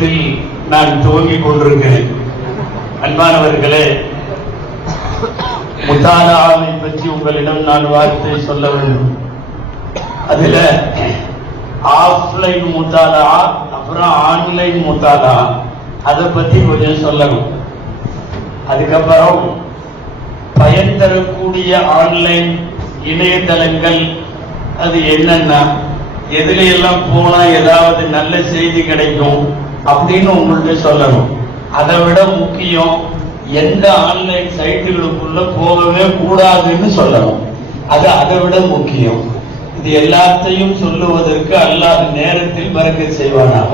உங்களிடத்தில் நான் துவங்கிக் கொண்டிருக்கிறேன். அன்பானவர்களே, முத்தாலாவை பற்றி உங்களிடம் நான் வார்த்தை சொல்ல வேண்டும். அதுல ஆஃப்லைன் முத்தாலா, அப்புறம் ஆன்லைன் முத்தாலா, அதை பத்தி கொஞ்சம் சொல்லணும். அதுக்கப்புறம் பயன் தரக்கூடிய ஆன்லைன் இணையதளங்கள் அது என்னன்னா, எதுல எல்லாம் போனா ஏதாவது நல்ல செய்தி கிடைக்கும் அப்படின்னு உங்கள்கிட்ட சொல்லணும். அதை விட முக்கியம், எந்த ஆன்லைன் சைட்டுகளுக்குள்ள போகவே கூடாதுன்னு சொல்லணும். அது அதை விட முக்கியம். இது எல்லாத்தையும் சொல்லுவதற்கு அல்லாஹ் நேரத்தில் பரக்கத் செய்வானாக.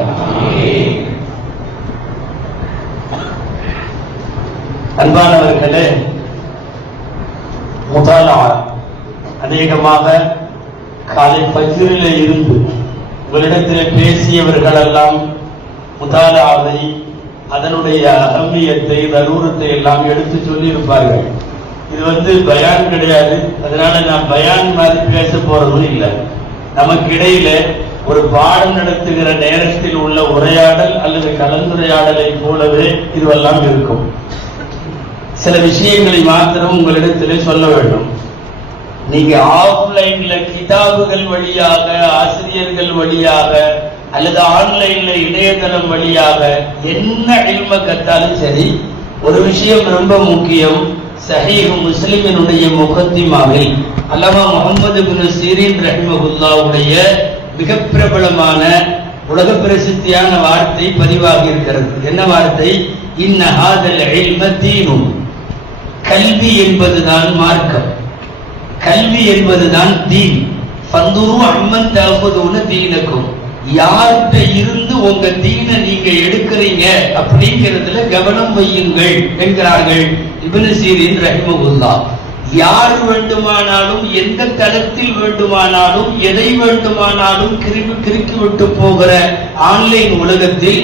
அன்பானவர்களே, முதாலா அநேகமாக காலை ஃபஜ்ரிலே இருந்து உங்களிடத்தில் பேசியவர்கள் எல்லாம் முதாலாவை, அதனுடைய அகமியத்தை, தரூரத்தை எல்லாம் எடுத்து சொல்லி இருப்பார்கள். இது பயான் கிடையாது, அதனால நான் பயான் மாதிரி பேச போறதும் இல்லை. நமக்கு இடையில ஒரு பாடம் நடத்துகிற நேரத்தில் உள்ள உரையாடல் அல்லது கலந்துரையாடலை போலவே இதுவெல்லாம் இருக்கும். சில விஷயங்களை மாத்திரம் உங்களிடத்திலே சொல்ல வேண்டும். நீங்க ஆஃப்லைன்ல கிதாபுகள் வழியாக, ஆசிரியர்கள் வழியாக அல்லது ஆன்லைன்ல இணையதளம் வழியாக என்ன இல்ம கத்தாலும் சரி, ஒரு விஷயம் ரொம்ப முக்கியம். சஹீஹ் முஸ்லிமினுடைய முகத்திமாவில் அல்லாமா முஹம்மது இப்னு சீரீன் ரஹிமஹுல்லாஹ்வுடைய மிக பிரபலமான உலக பிரசித்தியான வார்த்தை பதிவாகி இருக்கிறது. என்ன வார்த்தை? இன்ன ஹாதல் இல்ம தீனுன். கல்வி என்பதுதான் மார்க்கம், கல்வி என்பதுதான் தீன். ஃபந்துரு அம்மன் தஅஹுதுன தீனக்கும். யார்கிட்ட இருந்து உங்க தீனை நீங்க எடுக்கிறீங்க அப்படிங்கிறதுல கவனம் வையுங்கள் என்கிறார்கள் இப்னு சீரீன் ரஹிமஹுல்லாஹ். யார் வேண்டுமானாலும், எந்த தளத்தில் வேண்டுமானாலும், எதை வேண்டுமானாலும் கிறுக்கி விட்டு போகிற ஆன்லைன் உலகத்தில்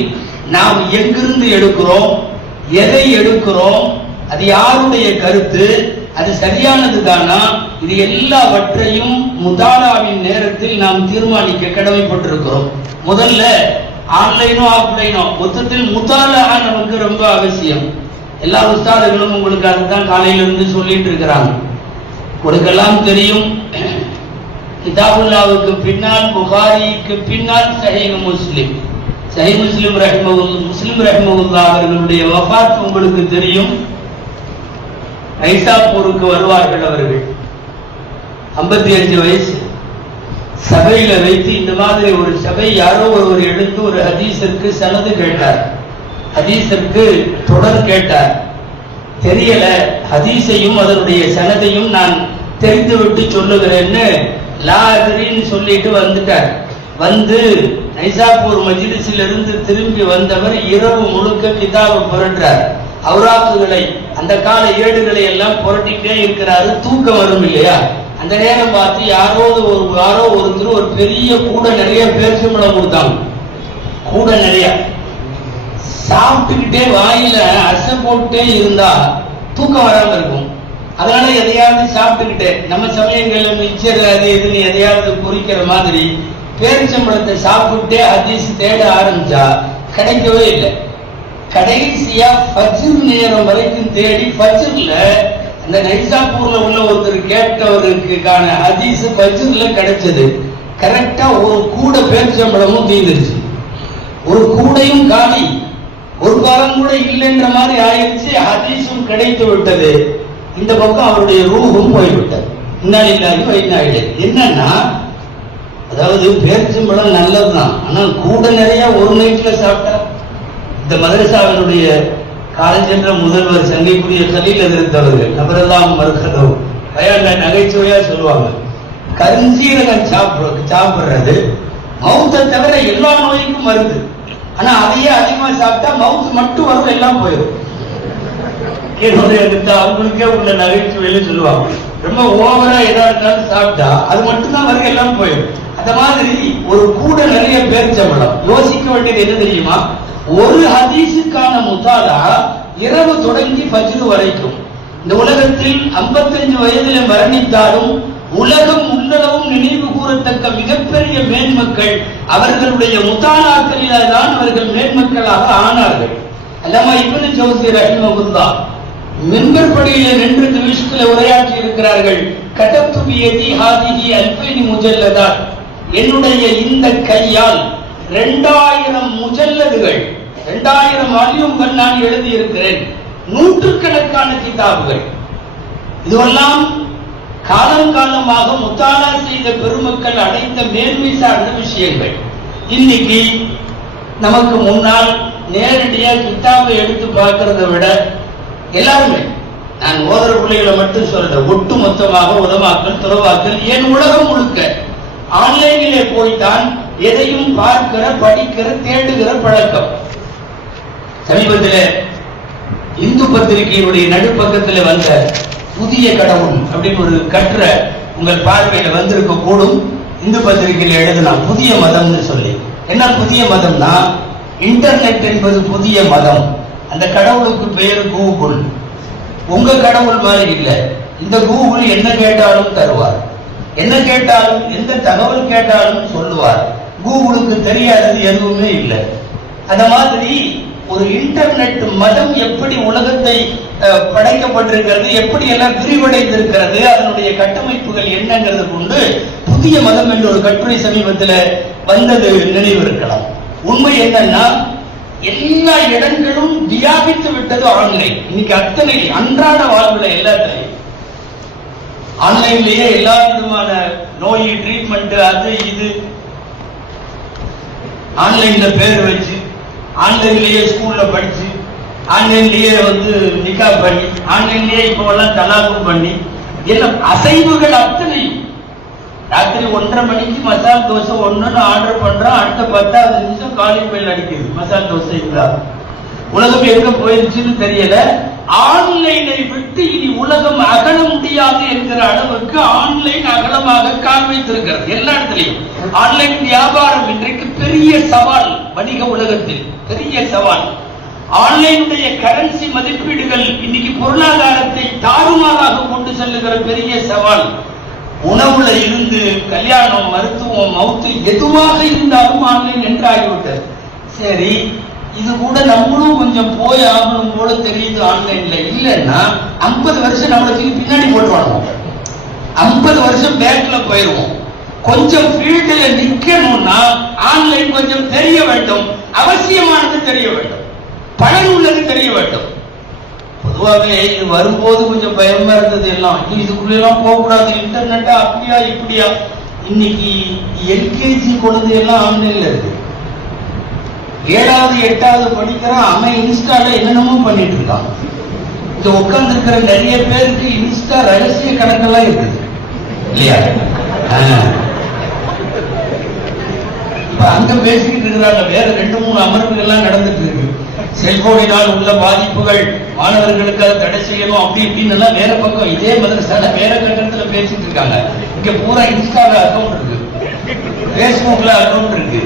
நாம் எங்கிருந்து எடுக்கிறோம், எதை எடுக்கிறோம், அது யாருடைய கருத்து, அது சரியானது தானா, இது எல்லாவற்றையும் முதாலாவின் நேரத்தில் நாம் தீர்மானிக்க கடமைப்பட்டிருக்கிறோம். முதல்ல ஆன்லைனோ ஆஃப்லைனோ மொத்தத்தில் முதாலா நமக்கு ரொம்ப அவசியம். எல்லா உஸ்தாதுகளும் உங்களுக்கு அதுதான் காலையில இருந்து சொல்லிட்டு இருக்கிறாங்க. உங்களுக்கெல்லாம் தெரியும், கிதாபுல்லாவுக்கு பின்னால், புகாரிக்கு பின்னால் சஹீஹ் முஸ்லிம். சஹீஹ் முஸ்லிம் ரஹிமஹுல்லாஹ் அவர்களுடைய வஃபாத் உங்களுக்கு தெரியும். நைசாப்பூருக்கு வருவார்கள் அவர்கள். 55 வயசு. சபையில வைத்து இந்த மாதிரி ஒரு சபை, யாரோ ஒருவர் எடுத்து ஒரு ஹதீஸிற்கு சனது கேட்டார், ஹதீஸிற்கு தொடர் கேட்டார். தெரியல, ஹதீஸையும் அதனுடைய சனதையும் நான் தெரிந்துவிட்டு சொல்லுகிறேன்னு லாதிரின்னு சொல்லிட்டு வந்துட்டார். வந்து நைசாப்பூர் மஜ்லிஸில் இருந்து திரும்பி வந்தவர் இரவு முழுக்க கிதாபை புரட்டுறார். அவுராக்குகளை, அந்த கால ஏடுகளை எல்லாம் புரட்டிட்டே இருக்கிறாரு. தூக்கம் வரும் இல்லையா? அந்த நேரம் பார்த்து யாரோ ஒருத்தர் ஒரு பெரிய கூட நிறைய பேரிச்சம்பழம் கொடுத்தாங்க. கூட நிறைய சாப்பிட்டுக்கிட்டே வாயில அசை போட்டுட்டே இருந்தா தூக்கம் வராம இருக்கும். அதனால எதையாவது சாப்பிட்டுக்கிட்டே, நம்ம சமயங்கள்ல மிச்சர் அது இதுன்னு எதையாவது குறிக்கிற மாதிரி பேரிச்சம்பழத்தை சாப்பிட்டுட்டே ஹதீஸ் தேட ஆரம்பிச்சா கிடைக்கவே இல்லை. கடைசியா ஃபஜ்ர் நேரம் வரைக்கும் தேடி, ஃபஜ்ர்ல அந்த நைசாப்பூர்ல உள்ள ஒருத்தர் கேட்டவருக்கான ஹதீஸ் ஃபஜ்ர்ல கிடைச்சது. கரெக்டா ஒரு கூட பேரிச்சம்பழமும் தீர்ந்துருச்சு, ஒரு கூடையும் காலி, ஒரு காலம் கூட இல்லைன்ற மாதிரி ஆயிடுச்சு. ஹதீஸும் கிடைத்து விட்டது. இந்த பக்கம் அவருடைய ரூஹும் போய்விட்டது. இன்னாலில்லாஹி வ இன்னா இலைஹி. என்னன்னா, அதாவது பேரிச்சம்பழம் நல்லதுதான், ஆனால் கூட நிறைய ஒரு நைட்ல சாப்பிட்டா. இந்த மதரசாவினுடைய காலஞ்சென்ற முதல்வர் சங்கைக்குரிய கலீல் எதிர்த்தவர்கள் நபரெல்லாம் மறுக்கதோ பயான்ல நகைச்சுவையா சொல்லுவாங்க, கருஞ்சீரகம் சாப்பிடுறது மவுத்தை தவிர எல்லா நோய்க்கும் மருந்து. ஆனா அதையே அதிகமா சாப்பிட்டா மவுத்து மட்டும் வரும், எல்லாம் போயிடும். அவங்களுக்கே உள்ள நகைச்சுவையில சொல்லுவாங்க, ரொம்ப ஓவரா எதா இருந்தாலும் சாப்பிட்டா அது மட்டும்தான் வரும், எல்லாம் போயிடும். அந்த மாதிரி ஒரு கூட நிறைய பேரிச்சம்பழம். யோசிக்க வேண்டியது என்ன தெரியுமா? ஒரு ஹதீஸுக்கான முதாலா இரவு தொடங்கி ஃபஜ்ர் வரைக்கும். இந்த உலகத்தில் 55 வயதில் மரணித்தாலும் உலகம் உள்ளளவும் நினைவு கூற கூறத்தக்க மிகப்பெரிய மேன்மக்கள் அவர்களுடைய முத்தானாக்களில தான் அவர்கள் மேன்மக்களாக ஆனார்கள். அல்லாமா இப்னு ஜௌஸி ரஹிமஹுல்லாஹ் மிம்பர் படியிலே நின்று திமிஷ்கில் உரையாற்றி இருக்கிறார்கள். கதப்து பியதி ஹாதிஹி அல்ஃபைனி முஜல்லதாத், என்னுடைய இந்த கையால் 2000 முஜல்லதுகள் 2000 வால்யூம்கள் நான் எழுதி இருக்கிறேன். நூற்றுக்கணக்கான கிதாபுகள். இதுவெல்லாம் காலம் காலமாக முத்தாலா செய்த பெருமக்கள் அடைந்த மேன்மை சார்ந்த விஷயங்கள். இன்னைக்கு நமக்கு முன்னால் நேரடியா கிதாபை எடுத்து பார்க்கறதை விட எல்லாருமே, நான் ஓதுற பிள்ளைகளை மட்டும் சொல்றேன், ஒட்டு மொத்தமாக உலமாக்கள் துறவாக்கள் ஏன் உலகம் முழுக்க ஆன்லைனிலே போய்தான் எதையும் பார்க்கிற, படிக்கிற, தேடுகிற பழக்கம். சமீபத்தில் இந்து பத்திரிகையினுடைய நடுப்பக்கத்தில் வந்த புதிய கடவுள் அப்படின்னு ஒரு கட்டுரை உங்கள் பார்வையில வந்திருக்க கூடும். இந்து பத்திரிகையில் எழுதலாம் புதிய மதம்னு சொல்லி. என்ன புதிய மதம்னா, இன்டர்நெட் என்பது புதிய மதம். அந்த கடவுளுக்கு பெயர் கூகுள். உங்க கடவுள் மாதிரி இல்லை. இந்த கூகுள் என்ன கேட்டாலும் தருவார், என்ன கேட்டாலும் எந்த தகவல் கேட்டாலும் சொல்லுவார். கூகுளுக்கு தெரியாதது எதுவுமே இல்லை. அந்த மாதிரி ஒரு இன்டர்நெட் மதம் எப்படி உலகத்தை படைக்கப்பட்டிருக்கிறது, எப்படி எல்லாம் விரிவடைந்திருக்கிறது, அதனுடைய கட்டமைப்புகள் என்னங்கிறது கொண்டு புதிய மதம் என்ற ஒரு கட்டுரை சமீபத்தில் வந்தது நினைவு இருக்கலாம். உண்மை என்னன்னா, எல்லா இடங்களும் வியாபித்து விட்டது ஆன்லைன். இன்னைக்கு அத்தனை அன்றாட வாழ்வுல எல்லாத்தையும் ஆன்லைன்லயே எல்லா விதமான நோய் ட்ரீட்மெண்ட் அது இது ஆன்லைன்ல பேர் வச்சு, ஆன்லைன்லயே ஸ்கூல்ல படிச்சு, ஆன்லைன்லயே நிக்கா பண்ணி, ஆன்லைன்லயே இப்ப எல்லாம் தலாக்கும் பண்ணி, எல்லாம் அசைவுகள் அத்தனை. ராத்திரி 1:30 மணிக்கு மசால் தோசை ஒண்ணுன்னு ஆர்டர் பண்றோம், அடுத்த 10வது நிமிஷம் காலிங் பெல் அடிக்குது மசால் தோசை இல்ல. உலகம் எங்க போயிருச்சுன்னு தெரியல. ஆன்லைனை விட்டு இனி உலகம் அகல முடியாது என்கிற அளவுக்கு ஆன்லைன் அகலமாக கால் வைத்திருக்கிறது. எல்லா இடத்துலையும் ஆன்லைன் வியாபாரம் இன்றைக்கு பெரிய சவால். வணிக உலகத்தில் பெரிய சவால். ஆன்லைனுடைய கரன்சி மதிப்பீடுகள் இன்னைக்கு பொருளாதாரத்தை தாறுமாறாக கொண்டு செல்லுகிற பெரிய சவால். உணவுல இருந்து கல்யாணம், மருத்துவம், மவுத்து எதுவாக இருந்தாலும் ஆன்லைன் என்று ஆகிவிட்டது. சரி, இது கூட நம்மளும் கொஞ்சம் போய் ஆகணும் போல தெரியுது ஆன்லைன்ல. இல்லைன்னா 50 வருஷம் நம்மளுக்கு பின்னாடி போட்டுவாங்க. 50 வருஷம் பேக்ல போயிருவோம். கொஞ்சம் ஃபீல்டுல நிக்கணும்னா ஆன்லைன் கொஞ்சம் தெரிய வேண்டும், அவசியமானது தெரிய வேண்டும், பலன் உள்ளது தெரிய வேண்டும். பொதுவாகவே இது வரும்போது கொஞ்சம் பயமா இருந்தது. எல்லாம் இதுக்குள்ள எல்லாம் போகக்கூடாது, இன்டர்நெட்டா அப்படியா இப்படியா. இன்னைக்கு எல்கேஜி குழந்தை எல்லாம் ஆன்லைன்ல இருக்கு. 7வது 8வது படிக்கிறான், அவன் இன்ஸ்டால என்னென்னமோ பண்ணிட்டு இருக்கான். இங்க உட்கார்ந்து இருக்கிற நிறைய பேருக்கு இன்ஸ்டா ரகசிய கணக்கெல்லாம் இருக்குது இல்லையா? இப்ப அங்க பேசிக்கிட்டு இருக்கிறாங்க. வேற 2-3 அமர்வுகள் எல்லாம் நடந்துட்டு இருக்கு. செல்போனினால் உள்ள பாதிப்புகள், மாணவர்களுக்கு அதை தடை செய்யணும் அப்படி இப்படின்னு வேற பக்கம் இதே மதரசால வேற கட்டத்துல பேசிட்டு இருக்காங்க. இங்க பூரா இன்ஸ்டால அக்கௌண்ட் இருக்கு, பேஸ்புக்ல அக்கௌண்ட் இருக்கு.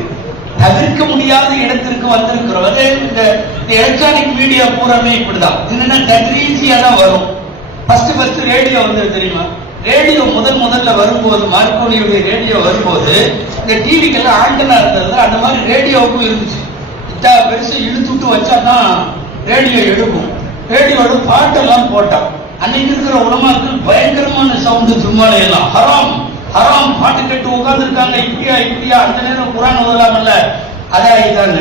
தவிர்க்க முடியாத இடத்திற்கு வந்திருக்கிறோம். அதே இந்த எலக்ட்ரானிக் மீடியா பூராமே இப்படிதான். என்னன்னா தத்ரீசியா தான் வரும். ஃபர்ஸ்ட் ரேடியோ வந்தது தெரியுமா? ரேடியோ முதல்ல வரும்போது, மார்க்கோனியுடைய ரேடியோ வரும்போது இந்த டிவிக்கெல்லாம் ஆண்டனா இருந்தது. அந்த மாதிரி ரேடியோவுக்கும் இருந்துச்சு. பெருசு இழுத்துட்டு வச்சாதான் ரேடியோ எடுக்கும். ரேடியோட பாட்டெல்லாம் போட்டான். அன்னைக்கு இருக்கிற உலமாக்கள் பயங்கரமான சவுண்டு, சும்மாலே எல்லாம் ஹராம் ஹராம் பாட்டு கேட்டு உட்கார்ந்து இருக்காங்க. இப்படியா அந்த நேரம் குரான் ஓதலாமல்ல. அதாயிட்டாங்க.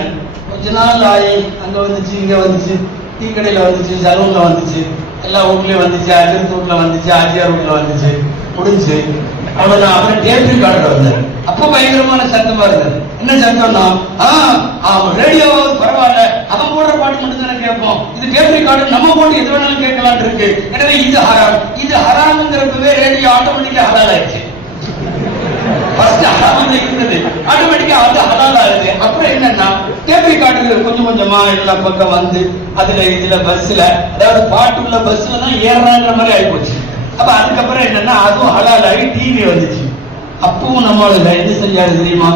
கொஞ்ச நாள் ஆகி அங்க வந்துச்சு, இங்க வந்துச்சு, டீ கடையில வந்துச்சு, சலூன்ல வந்துச்சு, எல்லா வீட்லயும் வந்துச்சு, அஜித் வீட்டுல வந்துச்சு, ஆஜியார் வீட்டுல வந்துச்சு, முடிஞ்சு அவ்வளவுதான். அப்புறம் டேப் ரெக்கார்டர் வந்தாரு. அப்ப பயங்கரமான சத்தமா இருந்தது. என்ன சத்தம்னா, ரேடியோ பரவாயில்ல, அவன் போடுற பாட்டு மட்டும் தானே கேட்போம், இது டேப் ரெக்கார்டர் நம்ம போட்டு எது வேணாலும் கேட்கலாம் இருக்கு. எனவே இது ஹராம். இது ஹராம்ங்கிறப்பவே ரேடியோ ஆட்டோமேட்டிக்கா ஹலால் ஆயிடுச்சு. ஃபர்ஸ்ட் ஹராம் இருந்தது, ஆட்டோமேட்டிக்கா அது ஹலால் ஆகுது. அப்புறம் என்னன்னா டேப் ரெக்கார்டர் கொஞ்சம் கொஞ்சமா எல்லா பக்கம் வந்து அதுல இதுல பஸ்ல, அதாவது பாட்டுள்ள பஸ்ல தான் ஏறாங்கிற மாதிரி ஆகி போச்சு. அப்ப அதுக்கப்புறம் என்னன்னா அதுவும் ஹலால் ஆகி டிவி வந்துச்சு. அப்பவும் நம்மள எது செஞ்சாரு தெரியுமா?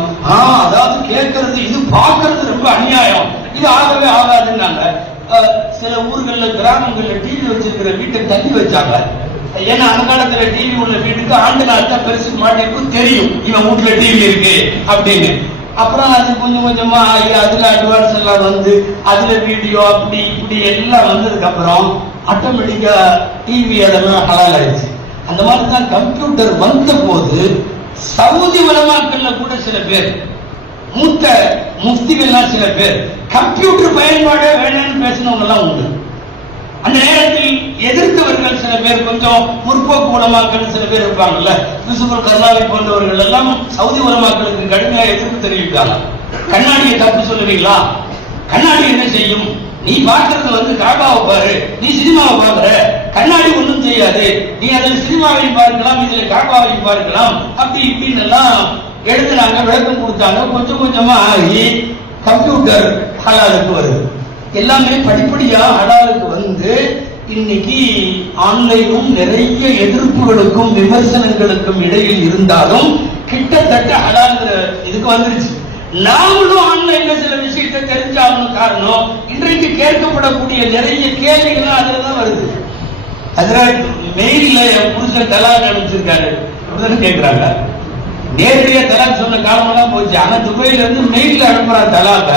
அதாவது கேட்கறது, இது பார்க்கறது ரொம்ப அநியாயம், இது ஆகவே ஆகாதுன்னாங்க. சில ஊர்கள்ல கிராமங்கள்ல டிவி வச்சிருக்கிற வீட்டை தள்ளி வச்சாங்க. ஏன்னா அந்த காலத்துல டிவி உள்ள வீட்டுக்கு ஆண்டு நாள் பெருசு மாட்டிருக்கும், தெரியும் இவன் வீட்டுல டிவி இருக்கு அப்படின்னு. அப்புறம் அது கொஞ்சம் கொஞ்சமா ஆகி அதுல அட்வான்ஸ் எல்லாம் வந்து அதுல வீடியோ அப்படி இப்படி எல்லாம் வந்ததுக்கு அப்புறம் ஆட்டோமேட்டிக்கா டிவி அதெல்லாம் ஹலால் ஆயிடுச்சு. அந்த மாதிரி தான் கம்ப்யூட்டர் வந்த போது சவுதி உலமாக்கள்ல கூட சில பேர், மூத்த முஃப்திகள்லாம் சில பேர் கம்ப்யூட்டர் பயன்பாடே வேணும்னு பேசினவங்க எல்லாம் உண்டு. அந்த நேரத்தில் எதிர்த்தவர்கள் சில பேர், கொஞ்சம் முற்போக்கு உலமாக்கள் சில பேர் இருப்பாங்கல்ல, யூசுப் கர்னாவி போன்றவர்கள் எல்லாம் சவுதி உலமாக்களுக்கு கடுமையா எதிர்ப்பு தெரிவித்தாங்க. கண்ணாடியை தப்பு சொல்லுவீங்களா? கண்ணாடி என்ன செய்யும்? நீ பார்க்கறது வந்து காபாவை பாரு, நீ சினிமாவை பார்க்கிற, கண்ணாடி ஒன்றும் செய்யாது, நீ அதில் சினிமாவையும் பார்க்கலாம், இதுல காபாவையும் பார்க்கலாம், அப்படி இப்படின்னு எல்லாம் எழுதுனாங்க, விளக்கம் கொடுத்தாங்க. கொஞ்சம் கொஞ்சமா ஆகி கம்ப்யூட்டர் ஹலாலுக்கு வருது. எல்லாமே படிப்படியா ஹலாலுக்கு வந்து இன்னைக்கு ஆன்லைனும் நிறைய எதிர்ப்புகளுக்கும் விமர்சனங்களுக்கும் இடையில் இருந்தாலும் கிட்டத்தட்ட ஹலாலுங்கிற இதுக்கு வந்துருச்சு. நாமளும் ஆன்லைன்ல சில விஷயத்தை தெரிஞ்சாலும் காரணம் இன்றைக்கு கேட்கப்படக்கூடிய நிறைய கேள்விகள் அதுலதான் வருது. அதுல மெயில்ல என் புருஷன் தலாக் அனுப்பிச்சிருக்காரு அப்படின்னு கேட்கிறாங்க. நேரடியா தலாக் சொன்ன காலமெல்லாம் போச்சு. ஆனா துபாயில இருந்து மெயில்ல அனுப்புறான் தலாக,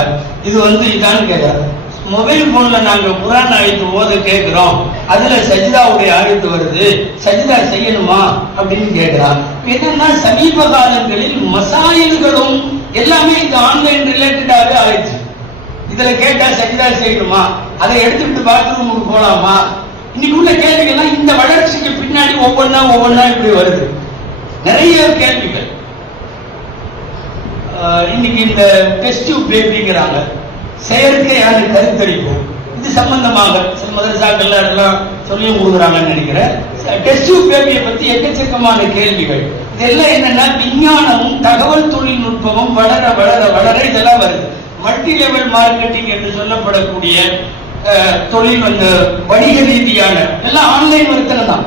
இது வந்து இதான்னு கேட்கிறாங்க. மொபைல் போன்ல நாங்க குர்ஆன் ஆயத்து ஓத கேட்கிறோம், அதுல சஜிதாவுடைய ஆயத்து வருது, சஜிதா செய்யணுமா அப்படின்னு கேட்கிறான். என்னன்னா சமீப காலங்களில் மசாயில்களும் எல்லாமே இந்த ஆன்லைன் ரிலேட்டடாவே ஆயிடுச்சு. இதுல கேட்டா சஜிதா செய்யணுமா, அதை எடுத்துட்டு பாத்ரூமுக்கு போலாமா, இன்னைக்கு உள்ள கேள்விகள்லாம் இந்த வளர்ச்சிக்கு பின்னாடி ஒவ்வொன்னா இப்படி வருது. நிறைய கேள்விகள். இன்னைக்கு இந்த டெஸ்ட் டியூப் பேபிங்கிறாங்க, செயற்கையான கருத்தரிப்பு, இது சம்பந்தமாக சில மதரசாக்கள் அதெல்லாம் சொல்லியும் கொடுக்குறாங்கன்னு நினைக்கிறேன். டெஸ்ட் டியூப் பேபியை பத்தி எக்கச்சக்கமான கேள்விகள். இதெல்லாம் என்னன்னா விஞ்ஞானமும் தகவல் தொழில்நுட்பமும் வளர வளர வளர இதெல்லாம் வருது. மல்டி லெவல் மார்க்கெட்டிங் என்று சொல்லப்படக்கூடிய தொழில், அந்த வணிக ரீதியான எல்லாம் ஆன்லைன் வர்த்தகம் தான்.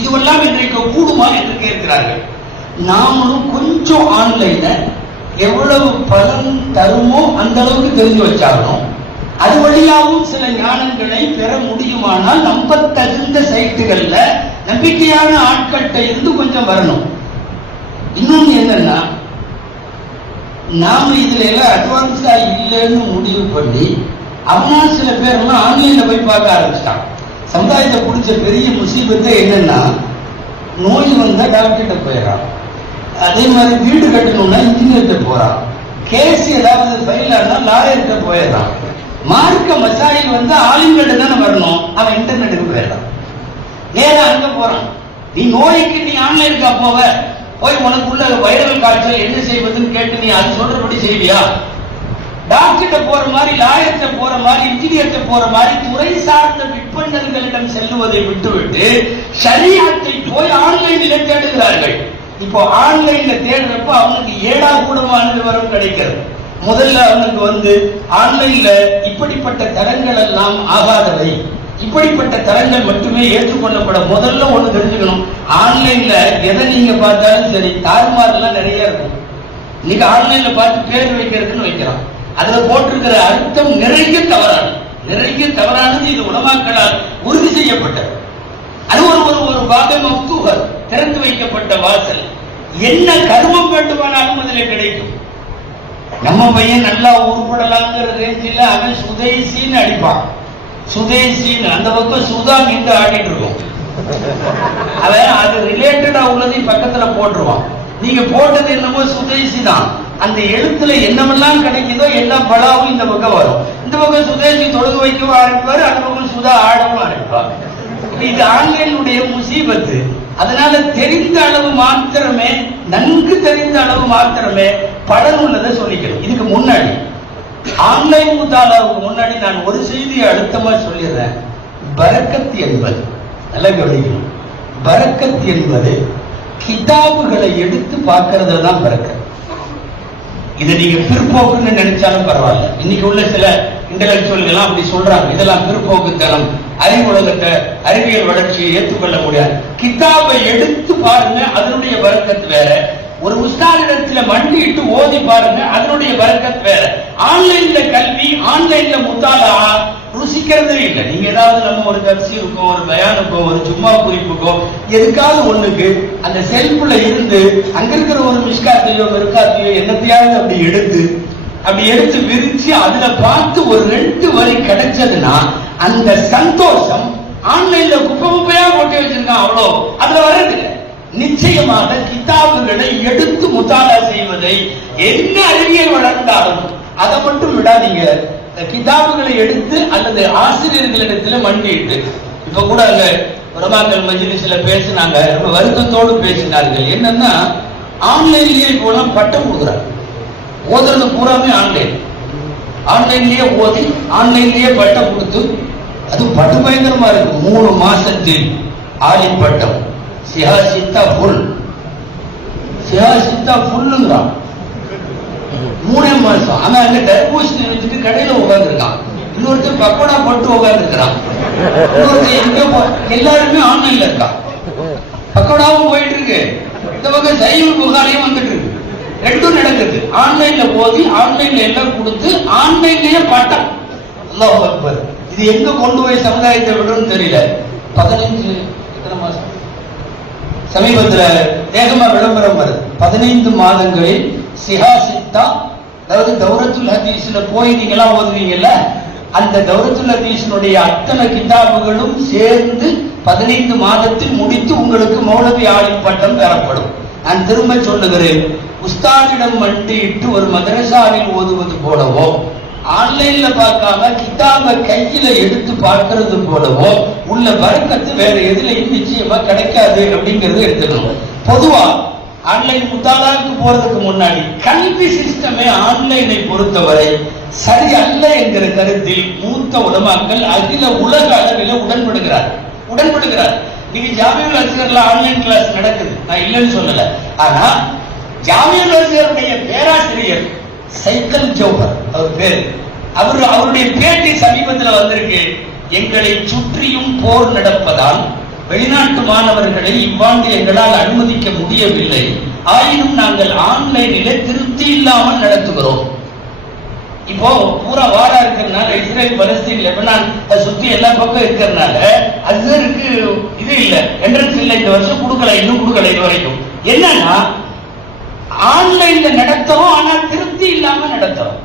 இதுவெல்லாம் இன்றைக்கு கூடுமா என்று கேட்கிறார்கள். நாமளும் கொஞ்சம் ஆன்லைன எவ்வளவு பலன் தருமோ அந்த அளவுக்கு தெரிஞ்சு வச்சாகணும். அது வழியாகவும் சில ஞானங்களை பெற முடியுமானால் நம்ப தகுந்த சைட்டுகள்ல நம்பிக்கையான ஆட்கள்கிட்ட இருந்து கொஞ்சம் வரணும். இன்னொன்னு என்னன்னா, நாம இதுல எல்லாம் அட்வான்ஸா இல்லைன்னு முடிவு பண்ணி அவனா சில பேர்லாம் ஆன்லைன்ல போய் பார்க்க ஆரம்பிச்சிட்டான். சமுதாயத்தை பிடிச்ச பெரிய முசீபத்தை என்னன்னா, நோய் வந்தா டாக்டர்கிட்ட போயிடறான், அதே மாதிரி வீடு கட்டணும்னா இன்ஜினியர்கிட்ட போறான், கேஸ் ஏதாவது ஃபைல் ஆனா லாயர்கிட்ட போயிடறான். மார்க்க மசாயில் வந்து ஆளுங்கிட்ட தானே வரணும், அவன் இன்டர்நெட்டுக்கு போயிடறான், நேரம் அங்க போறான். நீ நோய்க்கு நீ ஆன்லைனுக்கா போவ, போய் உனக்குள்ள வைரல் காய்ச்சல் என்ன செய்வதுன்னு கேட்டு நீ அது சொல்றபடி செய்வியா? டாக்டர்கிட்ட போற மாதிரி, லாயர்கிட்ட போற மாதிரி, இன்ஜினியர்கிட்ட போற மாதிரி துறை சார்ந்த விற்பனர்களிடம் செல்லுவதை விட்டுவிட்டு ஷரியத்தை போய் ஆன்லைன்ல தேடுகிறார்கள். இப்போ ஆன்லைன்ல தேடுறப்ப அவனுக்கு ஏடாகூடமான விவரம் கிடைக்கிறது. முதல்ல அவனுக்கு வந்து ஆன்லைன்ல இப்படிப்பட்ட தரங்கள் எல்லாம் ஆகாதவை, இப்படிப்பட்ட தரங்கள் மட்டுமே ஏற்றுக்கொள்ளப்பட. முதல்ல ஒண்ணு தெரிஞ்சுக்கணும், ஆன்லைன்ல எதை நீங்க பார்த்தாலும் சரி தாறுமாறுலாம் நிறைய இருக்கும். இன்னைக்கு ஆன்லைன்ல பார்த்து பேர் வைக்கிறதுன்னு வைக்கிறான், அதுல போட்டிருக்கிற அர்த்தம் நிறைய தவறானது. இது உலமாக்களால் உறுதி செய்யப்பட்டது. அது ஒரு பாகம் மஃப்தூஹ், திறந்து வைக்கப்பட்ட வாசல். என்ன கர்மம் வேண்டுமானாலும் அதில் கிடைக்கும். நம்ம பையன் நல்லா உருப்படலாங்கிற ரேஞ்சில் அவன் சுதேசின்னு அடிப்பான். சுதேசின்னு அந்த பக்கம் சுதா நின்று ஆடிட்டு இருக்கும். அவன் அது ரிலேட்டடா உள்ளதையும் பக்கத்துல போட்டுருவான். நீங்க போட்டது என்னமோ சுதேசி தான். அந்த எழுத்துல என்னமெல்லாம் கிடைக்குதோ எல்லா பலாவும் இந்த பக்கம் வரும். இந்த பக்கம் சுதேசி தொழுகு வைக்கவும் ஆரம்பிப்பாரு, அந்த பக்கம் சுதா ஆடவும் ஆரம்பிப்பாங்க. இது ஆன்லைனுடைய முசீபத்து. அதனால தெரிந்த அளவு மாத்திரமே, நன்கு தெரிந்த அளவு மாத்திரமே பலன் உள்ளதை சொல்லிக்கணும். இதுக்கு முன்னாடி ஆன்லைன் முத்தாலாவுக்கு முன்னாடி நான் ஒரு செய்தியை அழுத்தமா சொல்லிடுறேன். பரக்கத் என்பது, நல்லா கவனிக்கணும், பரக்கத் என்பது கிதாபுகளை எடுத்து பார்க்கறதுல தான் பரக்கத். இதை நீங்க பிற்போக்குன்னு நினைச்சாலும் பரவாயில்ல. இன்னைக்கு உள்ள சில இன்டலெக்சுவல்கள் அப்படி சொல்றாங்க, இதெல்லாம் பிற்போக்குத்தனம், அறிவுலகத்தை அறிவியல் வளர்ச்சியை ஏற்றுக்கொள்ள முடியாது. கிதாபை எடுத்து பாருங்க, அதனுடைய பரக்கத் வேற. ஒரு உஸ்தாதிடத்துல மண்டிட்டு ஓதி பாருங்க, அதனுடைய பரக்கத் வேற. ஆன்லைன்ல கல்வி, ஆன்லைன்ல முத்தாலா ருசிக்கிறதே இல்லை. நீங்க ஏதாவது நம்ம ஒரு தப்சீருக்கோ, ஒரு பயானுக்கோ, ஒரு ஜும்மா குறிப்புக்கோ, எதுக்காவது ஒண்ணுக்கு அந்த செல்ஃப்ல இருந்து அங்க இருக்கிற ஒரு மிஷ்காத்தையோ வெறுக்காத்தையோ என்னத்தையாவது அப்படி எடுத்து விரிச்சு அதுல பார்த்து ஒரு 2 வரி கிடைச்சதுன்னா அந்த சந்தோஷம் ஆன்லைன்ல குப்பையா போட்டு வச்சிருக்கான் அவ்வளோ அதுல வர்றது. நிச்சயமாக கிதாபுகளை எடுத்து முத்தாலா செய்வதை என்ன அறிவியல் வளர்ந்தாலும் அதை மட்டும் விடாதீங்க. கிதாபுகளை எடுத்து அல்லது ஆசிரியர்களிடத்துல மண்டிட்டு, இப்ப கூட அங்க உலமாக்கல் மஜ்லிஸ்ல பேசினாங்க, ரொம்ப வருத்தத்தோடு பேசினார்கள். என்னன்னா ஆன்லைன்லயே இப்போ பட்டம் கொடுக்குறாங்க, ஓதுறது பூராமே ஆன்லைன்லயே ஓதி ஆன்லைன்லயே பட்டம் கொடுத்து, அது பட்டு பயங்கரமா இருக்கு. 3 மாசத்தில் ஆலிம் பட்டம், சிஹாசித்தா ஃபுல்லுங்கிறான். 3 மாசம். ஆனா அங்க தர்பூசணி எடுத்துட்டு கடையில உட்கார்ந்து இருக்கான், இன்னொருத்தர் பக்கோடா போட்டு உட்கார்ந்து இருக்கிறான், எல்லாருமே ஆன்லைன்ல இருக்கான். பக்கோடாவும் போயிட்டு இருக்கு, இந்த பக்கம் சைவ புகாரையும் வந்துட்டு இருக்கு. 2ம் நடக்குது. ஆன்லைன்ல போதி ஆன்லைன்ல எல்லாம் கொடுத்து ஆன்லைன்லயே பட்டம். அல்லாஹ் அக்பர். இது எங்க கொண்டு போய் சமுதாயத்தை விடுன்னு தெரியல. 15 எத்தனை மாசம் சமீபத்தில் வேகமா விளம்பரம் வருது. 15 மாதங்களில் சிஹாசித்தா, அதாவது தௌரத்துல் ஹதீஸ்ல போய் நீங்களாம் ஓதுவீங்கல்ல, அந்த தௌரத்துல் ஹதீஸினுடைய அத்தனை கிதாபுகளும் சேர்ந்து 15 மாதத்தில் முடித்து உங்களுக்கு மௌலவி ஆலிம் பட்டம் பெறப்படும். நான் திரும்ப சொல்லுகிறேன், உஸ்தாதிடம் மண்டிட்டு ஒரு மதரசாவில் ஓதுவது போலவோ, ஆன்லைன்ல பார்க்காம கிதாபை கையில எடுத்து பார்க்கிறது போலவோ உள்ள பரக்கத்து வேற எதுலையும் நிச்சயமா கிடைக்காது அப்படிங்கிறது எடுத்துக்கணும். பொதுவா ஆன்லைன் முத்தாலாக்கு போறதுக்கு முன்னாடி கல்வி சிஸ்டமே ஆன்லைனை பொறுத்தவரை சரி அல்ல என்கிற கருத்தில் மூத்த உலமாக்கள் அகில உலக அளவில் உடன்படுகிறார். நீங்க ஜாமியுல் அஸ்கர்ல ஆன்லைன் கிளாஸ் நடக்குது, நான் இல்லைன்னு சொல்லல. ஆனா ஜாமியுல் அஸ்கருடைய பேராசிரியர் சைக்கல் ஜௌஹர் அவர் பேரு, அவருடைய பேட்டி சமீபத்தில் வந்திருக்கு. எங்களை சுற்றியும் போர் நடப்பதால் வெளிநாட்டு மாணவர்களை இவ்வாண்டு எங்களால் அனுமதிக்க முடியவில்லை, ஆயினும் நாங்கள் ஆன்லைனிலே திருப்தி இல்லாமல் நடத்துகிறோம். இப்போ பூரா வாரா இருக்கிறதுனால, இஸ்ரேல் பலஸ்தீன் லெபனான் சுத்தி எல்லா பக்கம் இருக்கிறதுனால அஸ்ஹருக்கு இது இல்ல, என்ட்ரன்ஸ் இல்லை, இந்த வருஷம் கொடுக்கல, இன்னும் கொடுக்கல இது வரைக்கும். என்னன்னா ஆன்லைன்ல நடத்துறோம், ஆனா திருப்தி இல்லாம நடத்துறோம்.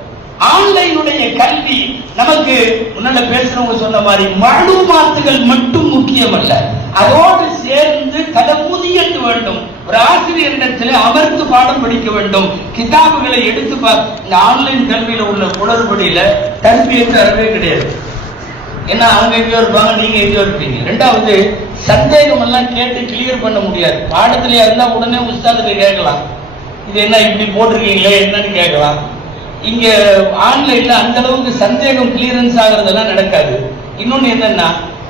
ஆன்லைனுடைய கல்வி நமக்கு முன்னால பேசுறவங்க சொன்ன மாதிரி மழுமாத்துகள் மட்டும் முக்கியம் அல்ல, அதோடு சேர்ந்து தலமுதியத்து வேண்டும். ஒரு ஆசிரியரிடத்தில் அமர்ந்து பாடம் படிக்க வேண்டும், கிதாபுகளை எடுத்து இந்த ஆன்லைன் கல்வியில உள்ள குளறுபடியில தர்பியத்து அறவே கிடையாது. ஏன்னா அவங்க எங்கேயோ இருப்பாங்க, நீங்க எங்கேயோ இருப்பீங்க. 2வது சந்தேகம் எல்லாம் கேட்டு கிளியர் பண்ண முடியாது. பாடத்திலேயே இருந்தா உடனே உஸ்தாதுக்கு கேட்கலாம், இது என்ன இப்படி போட்டிருக்கீங்களே என்னன்னு கேட்கலாம். இங்க ஆன்லைன்ல அந்த அளவுக்கு சந்தேகம் கிளியரன்ஸ் ஆகுறதெல்லாம் நடக்காது. இன்னொன்னு என்னன்னா,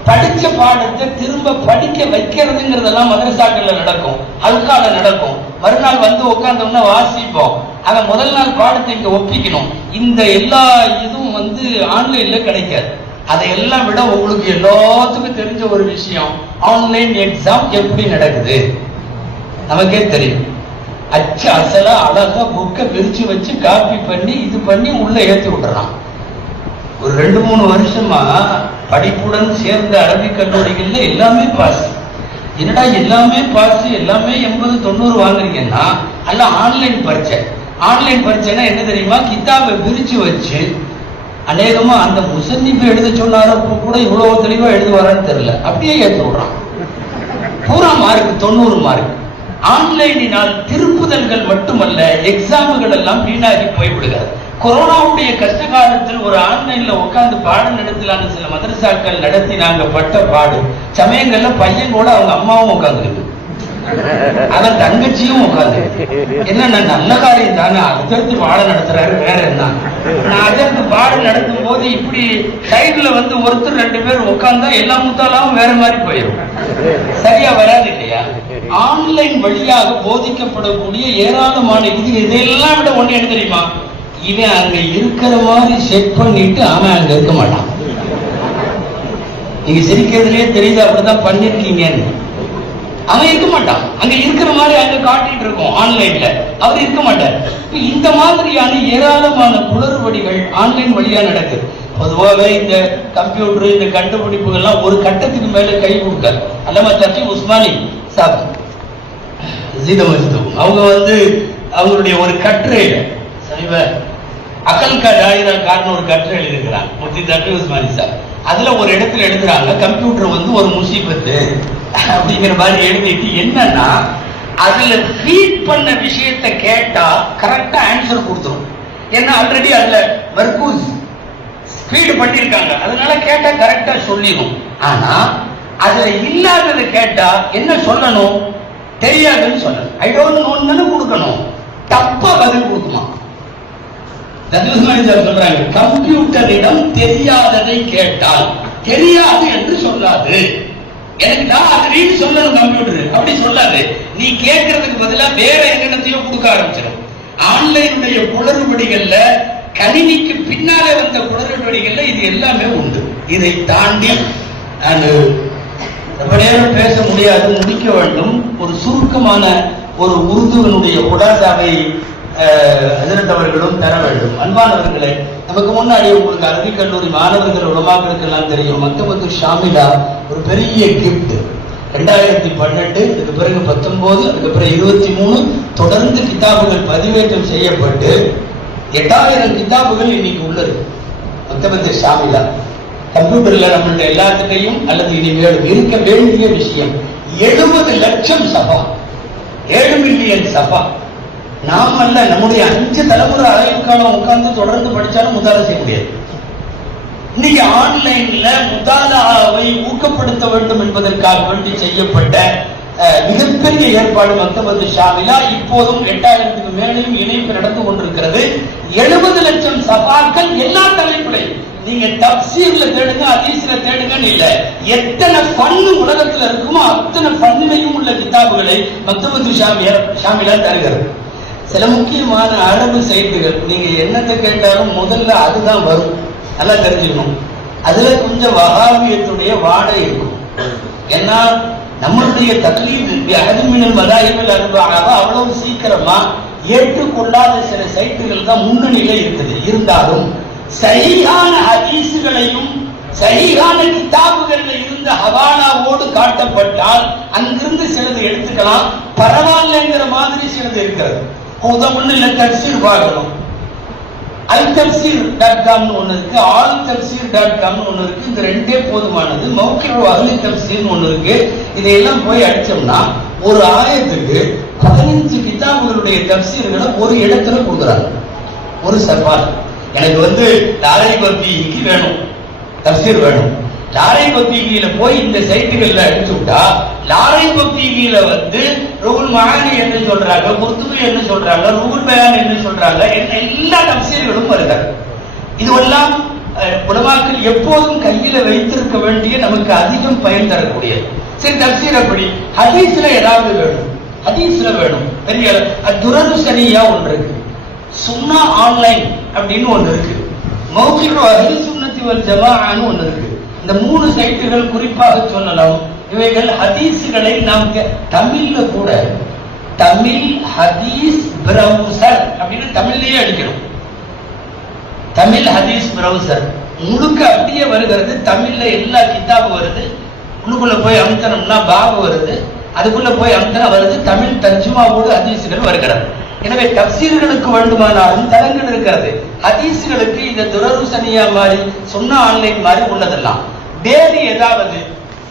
படிச்ச பாடத்தை திரும்ப படிக்க வைக்கிறதுங்கிறதெல்லாம் மதரசாக்கள்ல நடக்கும், அல்கால நடக்கும். மறுநாள் வந்து உட்கார்ந்தோம்னா வாசிப்போம். ஆனா முதல் நாள் பாடத்தை இங்க ஒப்பிக்கணும். இந்த எல்லா இதுவும் ஆன்லைன்ல கிடைக்காது. அதையெல்லாம் விட உங்களுக்கு எல்லாத்துக்கும் தெரிஞ்ச ஒரு விஷயம், ஆன்லைன் எக்ஸாம் எப்படி நடக்குது நமக்கே தெரியும். அச்சு அசலா அழகா புக்கை விரிச்சு வச்சு காப்பி பண்ணி இது பண்ணி உள்ள ஏற்றி விடுறான். ஒரு 2-3 வருஷமா படிப்புடன் சேர்ந்த அரபிக் கல்லூரிகள்ல எல்லாமே பாஸ். என்னடா எல்லாமே பாஸ், எல்லாமே 80-90 வாங்குறீங்கன்னா அல்ல ஆன்லைன் பரீட்சை. ஆன்லைன் பரீட்சைன்னா என்ன தெரியுமா, கிதாபை விரிச்சு வச்சு அநேகமா அந்த முசன்னிப்பு எழுத சொன்னாரப்போ கூட இவ்வளவு தெளிவா எழுதுவாரான்னு தெரியல, அப்படியே ஏற்றி விடுறான். பூரா மார்க் 90 மார்க். ஆன்லைனினால் திருப்புதல்கள் மட்டுமல்ல, எக்ஸாம்கள் எல்லாம் வீணாகி போய்விடுகிறது. கொரோனாவுடைய கஷ்ட காலத்தில் ஒரு ஆன்லைன்ல உட்கார்ந்து பாடம் நடத்தலான்னு சில மதரசாக்கள் நடத்தி நாங்க பட்ட பாடு. சமயங்கள்ல பையன் கூட அவங்க அம்மாவும் உட்காந்துருக்கு, அதன் தங்கச்சியும் உட்காந்து. என்ன நல்ல காரியம் தானே, அதற்கு பாடம் நடத்துறாரு, வேற என்ன. நான் அதற்கு பாடம் நடத்தும் போது இப்படி சைடுல ஒருத்தர் 2 பேர் உட்கார்ந்தா எல்லா முத்தாலும் வேற மாதிரி போயிடும், சரியா வராது இல்லையா. ஆன்லைன் வழியாக போதிக்கப்படக்கூடிய ஏராளமான இதெல்லாம் விட ஒண்ணு என்ன தெரியுமா, இவன் அங்க இருக்கிற மாதிரி செட் பண்ணிட்டு அவன் அங்க இருக்க மாட்டான். நீங்க சிரிக்கிறதுலயே தெரியுது அப்படிதான் பண்ணிருக்கீங்கன்னு. அவன் இருக்க மாட்டான். அங்க இருக்கிற மாதிரி அங்க காட்டிட்டு இருக்கோம் ஆன்லைன்ல, அவர் இருக்க மாட்டார். இந்த மாதிரியான ஏராளமான குளறுபடிகள் ஆன்லைன் வழியா நடக்குது. பொதுவாகவே இந்த கம்ப்யூட்டர் இந்த கண்டுபிடிப்புகள்லாம் ஒரு கட்டத்துக்கு மேல கை கொடுக்க அல்லாம தக்கி உஸ்மானி சாப் அவங்க அவங்களுடைய ஒரு கட்டுரையில சமீப அகல் கா தாயிரா காரணம் ஒரு கட்டுரை எழுதியிருக்கிறாங்க முஃப்தி தக்கி உஸ்மானி சாப். அதுல ஒரு இடத்துல எழுதுறாங்க கம்ப்யூட்டர் ஒரு முசீபத்து அப்படிங்கிற மாதிரி எழுதிட்டு, என்னன்னா அதுல ஃபீட் பண்ண விஷயத்தை கேட்டா கரெக்டா ஆன்சர் கொடுத்துரும். ஏன்னா ஆல்ரெடி அதுல மர்கூஸ் ஃபீட் பண்ணிருக்காங்க, அதனால கேட்டா கரெக்டா சொல்லிடும். ஆனா அதுல இல்லாததை கேட்டா என்ன சொல்லணும், தெரியாதுன்னு சொல்லணும். ஐ டோன்ட் நோன்னு கொடுக்கணும், தப்பா பதில் கொடுக்குமா. சொல்றாங்க கம்ப்யூட்டரிடம் தெரியாததை கேட்டால் தெரியாது என்று சொல்லாது, எனக்கு நான் அது சொல்லணும். கம்ப்யூட்டர் அப்படி சொல்லாது, நீ கேட்கறதுக்கு பதிலா வேற என்னத்தையோ கொடுக்க ஆரம்பிச்சிடும். ஆன்லைனுடைய குளறுபடிகள்ல கணினிக்கு பின்னாலே வந்த குளறுபடிகள்ல இது எல்லாமே உண்டு. இதை தாண்டி ரொம்ப நேரம் பேச முடியாது, முடிக்க வேண்டும். ஒரு சுருக்கமான ஒரு உருதுவனுடைய குடாசாவை அவர்களும் பெற வேண்டும். அன்பானவர்களே, நமக்கு முன்னாடி உங்களுக்கு அரபிக் கல்லூரி மாணவர்கள் உலமாக்களுக்கு எல்லாம் தெரியும், மக்தபத்து ஷாமிலா ஒரு பெரிய கிஃப்ட். 2012 அதுக்கு பிறகு 19 அதுக்கு பிறகு 23 தொடர்ந்து கிதாபுகள் பதிவேற்றம் செய்யப்பட்டு 8000 கிதாபுகள் இன்னைக்கு உள்ளது. மக்தபத்து ஷாமிலா கம்ப்யூட்டர்ல நம்மளுடைய எல்லாத்துக்கையும் அல்லது இனிமேல் இருக்க வேண்டிய விஷயம் 70 லட்சம் சபா, 7 மில்லியன் சபா. நாம் அல்ல, நம்முடைய 5 தலைமுறை ஆய்வுக்காலம் உட்கார்ந்து தொடர்ந்து படிச்சாலும் முதாலா செய்ய முடியாது. இன்னைக்கு ஆன்லைன்ல முதாலாவை ஊக்கப்படுத்த வேண்டும் என்பதற்காக வேண்டி செய்யப்பட்ட மிகப்பெரிய ஏற்பாடு மக்தபத்து ஷாமிலா. இப்போதும் 8000க்கு மேலும் இணைப்பு நடந்து கொண்டிருக்கிறது. 70 லட்சம் சபாக்கள் எல்லா தலைப்புலையும். நீங்க தப்சீர்ல தேடுங்க, ஹதீஸ்ல தேடுங்கன்னு இல்ல, எத்தனை ஃபன்னு உலகத்துல இருக்குமோ அத்தனை ஃபன்னிலையும் உள்ள கிதாபுகளை மக்தபத்து ஷாமிலா தருகிறது. சில முக்கியமான அரபு சைட்டுகள் நீங்க என்னத்தை கேட்டாலும் முதல்ல அதுதான் வரும், நல்லா தெரிஞ்சுக்கணும். அதுல கொஞ்சம் வஹாபியத்துடைய வாடை இருக்கும். ஏன்னா நம்மளுடைய தக்லீத் அஹ்மினல் மதாஹிபில் அர்பஆ அவ்வளவு சீக்கிரமா ஏற்றுக்கொள்ளாத சில சைட்டுகள் தான் முன்னணியில இருக்குது. இருந்தாலும் சஹீஹான ஹதீஸ்களையும் சஹீஹான கிதாபுகள்ல இருந்த ஹவாலாவோடு காட்டப்பட்டால் அங்கிருந்து சிலது எடுத்துக்கலாம், பரவாயில்லைங்கிற மாதிரி சிலது இருக்கிறது. உதாரணம் இல்ல தப்சீர் பார்க்கணும், altafsir.com ஒன்னு இருக்கு, altafsir.com ஒன்னு இருக்கு. இந்த ரெண்டே போதுமானது. மௌகிஉ அஹ்லி தப்சீர் ஒன்னு இருக்கு. இதையெல்லாம் போய் அடிச்சோம்னா ஒரு ஆயத்துக்கு 15 கிதாபுகளுடைய தப்சீர்களை ஒரு இடத்துல கொடுக்குறாங்க. ஒரு சவால், எனக்கு லாரை பத்திக்கு வேணும், தப்சீர் வேணும். லாரை பத்திகில போய் இந்த சைட்டுகள்ல அடிச்சு விட்டா லாரை பத்திகில ரூல் மஆனி என்ன சொல்றாங்க, குர்துபி என்ன சொல்றாங்க, ரூல் பயான் என்ன சொல்றாங்க, எல்லா தப்சீர்களும் வருகிறது. இதுவெல்லாம் உலமாக்கள் எப்போதும் கையில வைத்திருக்க வேண்டிய நமக்கு அதிகம் பயன் தரக்கூடியது. சரி, தப்சீர் அப்படி. ஹதீஸ்ல ஏதாவது வேணும், ஹதீஸ்ல வேணும். பெரிய துரரு சரியா ஒன்று இருக்கு, சுன்னா ஆன்லைன் அப்படின்னு ஒன்று இருக்கு, மௌகிஉ அஹ்லி சுன்னத்தி வல் ஜமாஅன்னு ஒன்று இருக்கு. இந்த 3 சைட்டுகள் குறிப்பாக சொல்லலாம். இவைகள் ஹதீஸ்களை நாம் தமிழ்ல கூட தமிழ் ஹதீஸ் பிரவுசர் அப்படின்னு தமிழ்லயே அடிக்கணும். தமிழ் ஹதீஸ் பிரவுசர் முழுக்க அப்படியே வருகிறது. தமிழ்ல எல்லா கிதாபு வருது. உள்ளுக்குள்ள போய் அமுத்தனம்னா பாபு வருது, அதுக்குள்ள போய் அமுத்தனா வருது. தமிழ் தர்ஜுமாவோடு ஹதீஸ்கள் வருகிறது. எனவே தப்சீர்களுக்கு வேண்டுமானாலும் தளங்கள் இருக்கிறது. ஹதீஸ்களுக்கு இந்த துரரு சனியா மாதிரி சொன்ன ஆன்லைன் மாதிரி உள்ளதெல்லாம் வேறு ஏதாவது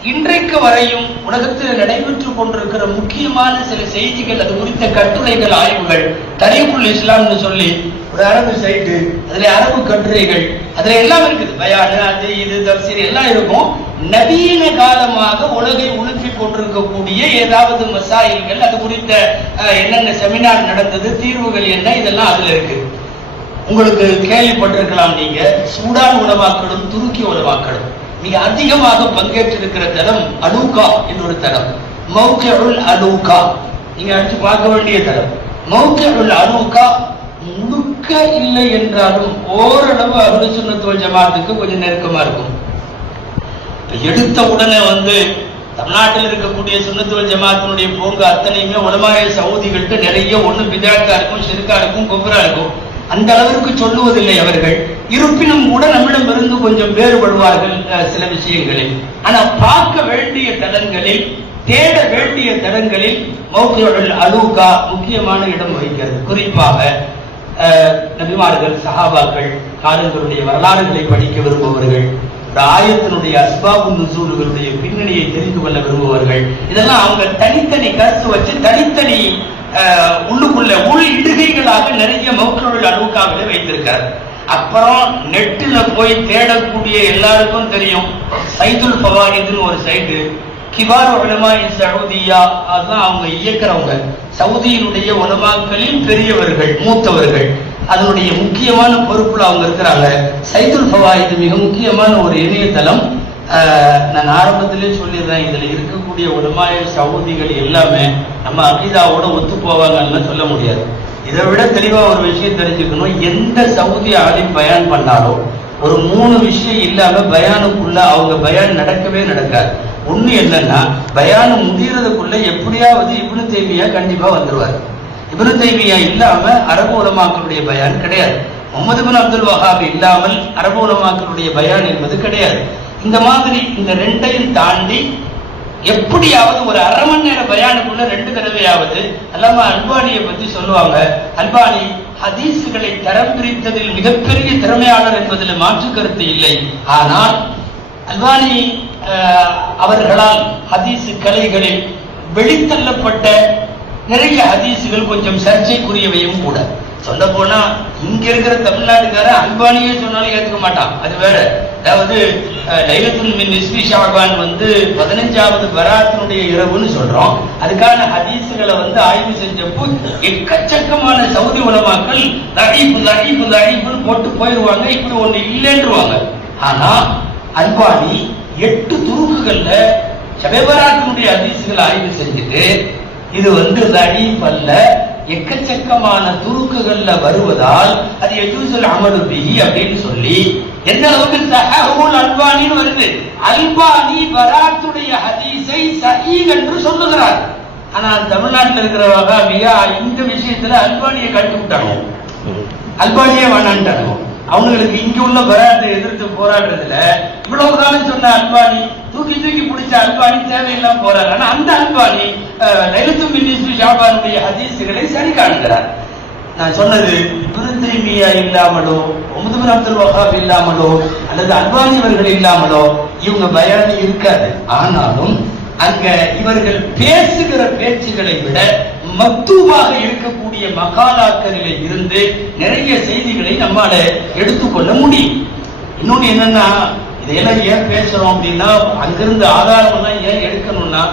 இன்றைக்கு வரையும் உலகத்தில் நடைபெற்றுக் கொண்டிருக்கிற முக்கியமான சில செய்திகள், அது குறித்த கட்டுரைகள், ஆய்வுகள், தரீகுல் இஸ்லாம்னு சொல்லி ஒரு அரபு சைட்டு, அதுல அரபு கட்டுரைகள், அதுல எல்லாம் இருக்குது. பயான், அது இது தப்சீர் எல்லாம் இருக்கும். நவீன காலமாக உலகை உலுக்கி கொண்டிருக்கக்கூடிய ஏதாவது மசாயில்கள், அது குறித்த என்னென்ன செமினார் நடந்தது, தீர்வுகள் என்ன, இதெல்லாம் அதுல இருக்கு. உங்களுக்கு கேள்விப்பட்டிருக்கலாம், நீங்க சூடான் உலமாக்களும் துருக்கி உலமாக்களும் மிக அதிகமாக பங்கேற்றிருக்கிற தளம் அலூகா என்ற ஒரு தளம். மௌகிஉல் அலூகா நீங்க அடிச்சு பார்க்க வேண்டிய தளம். மௌகிஉல் அலூகா முழுக்க இல்லை என்றாலும் ஓரளவு அஹ்லு சுன்னத் வல் ஜமாஅத்துக்கு கொஞ்சம் நெருக்கமா இருக்கும். எடுத்த உடனே தமிழ்நாட்டில் இருக்கக்கூடிய சுன்னத்து வல் ஜமாத்தினுடைய போங்க அத்தனையுமே உலமாய சவுதிகள்கிட்ட நிறைய ஒண்ணு பிதாக்கா இருக்கும், ஷிர்கா இருக்கும், குஃப்ரா இருக்கும். அந்த அளவிற்கு சொல்லுவதில்லை அவர்கள். இருப்பினும் கூட நம்மிடமிருந்து கொஞ்சம் வேறுபடுவார்கள் சில விஷயங்களில். ஆனா பார்க்க வேண்டிய தலங்களில், தேட வேண்டிய தலங்களில் மௌகிஉல் அலூகா முக்கியமான இடம் வகிக்கிறது. குறிப்பாக நபிமார்கள், சஹாபாக்கள், காலங்களுடைய வரலாறுகளை படிக்க விரும்புபவர்கள், இந்த ஆயத்தினுடைய அஸ்பாபு நுசூலுடைய பின்னணியை தெரிந்து கொள்ள விரும்புவார்கள். இதெல்லாம் அவங்க தனித்தனி கருத்து வச்சு தனித்தனி உள்ளுக்குள்ள உள் இடுகைகளாக நிறைய மௌகிஉல் அலூகாவிலே வைத்திருக்கிறார். அப்புறம் நெட்டில் போய் தேடக்கூடிய எல்லாருக்கும் தெரியும், சைதுல் ஃபவாயிதுன்னு ஒரு சைட்டு, கிபார் உலமா சவுதியா, அதுதான் அவங்க இயக்கிறவங்க, சவுதியினுடைய உலமாக்களின் பெரியவர்கள், மூத்தவர்கள், அதனுடைய முக்கியமான பொறுப்புல அவங்க இருக்கிறாங்க. சைதுல் ஃபவாயிது மிக முக்கியமான ஒரு இணையதளம். நான் ஆரம்பத்திலே சொல்லிடுறேன், இதுல இருக்கக்கூடிய உலமாய சவுதிகள் எல்லாமே நம்ம அகீதாவோட ஒத்து போவாங்கன்னு சொல்ல முடியாது. இதை விட தெளிவா ஒரு விஷயம் தெரிஞ்சுக்கணும், எந்த சவுதி ஆலிம் பயான் பண்ணாலும் ஒரு 3 விஷயம் இல்லாம பயானுக்குள்ள அவங்க பயான் நடக்கவே நடக்காது. ஒண்ணு என்னன்னா, பயானு முடிகிறதுக்குள்ள எப்படியாவது இப்னு தைமியா கண்டிப்பா வந்துருவார். இப்னு தைமியா இல்லாம அரபு உலமாக்களுடைய பயான் கிடையாது. முஹம்மது பின் அப்துல் வஹாப் இல்லாமல் அரபு உலமாக்களுடைய பயான் என்பது கிடையாது. இந்த மாதிரி இந்த ரெண்டையும் தாண்டி எப்படியாவது ஒரு அரை மணி நேர பயானுக்குள்ள 2 தடவையாவது அல்லாமா அல்பானியை பத்தி சொல்லுவாங்க. அல்பானி ஹதீஸ்களை தரம் பிரித்ததில் மிகப்பெரிய திறமையாளர் என்பதில் மாற்று கருத்து இல்லை. ஆனால் அல்பானி அவர்களால் ஹதீஸ் கலைகளில் வெளித்தள்ளப்பட்ட நிறைய ஹதீஸுகள் கொஞ்சம் சர்ச்சைக்குரியவையும் கூட. சொல்ல போனா இங்க இருக்கிற தமிழ்நாட்டுக்கார அல்பானியே சொன்னாலும் ஏத்துக்க மாட்டான், அது வேற. அதாவது லைலத்துல் மின் நிஸ்பி ஷஅபான் 15வது பராத்தினுடைய இரவுன்னு சொல்றோம். அதுக்கான ஹதீஸுகளை ஆய்வு செஞ்சப்போ எக்கச்சக்கமான சவுதி உலமாக்கள் லஈஃப் போட்டு போயிருவாங்க, இப்படி ஒண்ணு இல்லைன்றுவாங்க. ஆனா அல்பானி 8 துருக்குகள்ல ஷபேபராத்தினுடைய ஹதீஸுகளை ஆய்வு செஞ்சுட்டு இது லஈஃப் அல்ல, எக்கச்சக்கமான துருக்குகள்ல வருவதால் அது யஜூஸுல் அமலு பிஹி அப்படின்னு சொல்லி எந்த அளவுக்கு ஸஹீஹுல் அல்பானின்னு வருது. அல்பானி பராத்துடைய ஹதீஸை ஸஹீஹ் என்று சொல்லுகிறார். ஆனா தமிழ்நாட்டில் இருக்கிறவங்க மிக இந்த விஷயத்துல அல்பானியை கட்டி விட்டாங்க, அல்பானியே வேணான்ட்டாங்க. அவங்களுக்கு இங்க உள்ள பராத்தை எதிர்த்து போராடுறதுல இவ்வளவு காலம் சொன்ன அல்பானி தூக்கி பிடிச்ச அல்பானி தேவையில்லாம போறாரு. ஆனா அந்த அல்பானி லைலத்துல் மின் நிஸ்பி ஷஅபானுடைய ஹதீஸ்களை சரி காண்கிறார். நான் சொன்னது இப்னு தைமியா இல்லாமலோ, முஹம்மது பின் அப்துல் வஹாப் இல்லாமலோ, அல்லது அல்பானி அவர்கள் இல்லாமலோ இவங்க பயானி இருக்காது. ஆனாலும் அங்க இவர்கள் பேசுகிற பேச்சுகளை விட மக்தூபாக இருக்கக்கூடிய மகாலாக்களிலே இருந்து நிறைய செய்திகளை நம்மால எடுத்துக்கொள்ள முடியும். இன்னொன்னு என்னன்னா, இதையெல்லாம் ஏன் பேசுறோம் அப்படின்னா, அங்கிருந்து ஆதாரம் எல்லாம் ஏன் எடுக்கணும்னா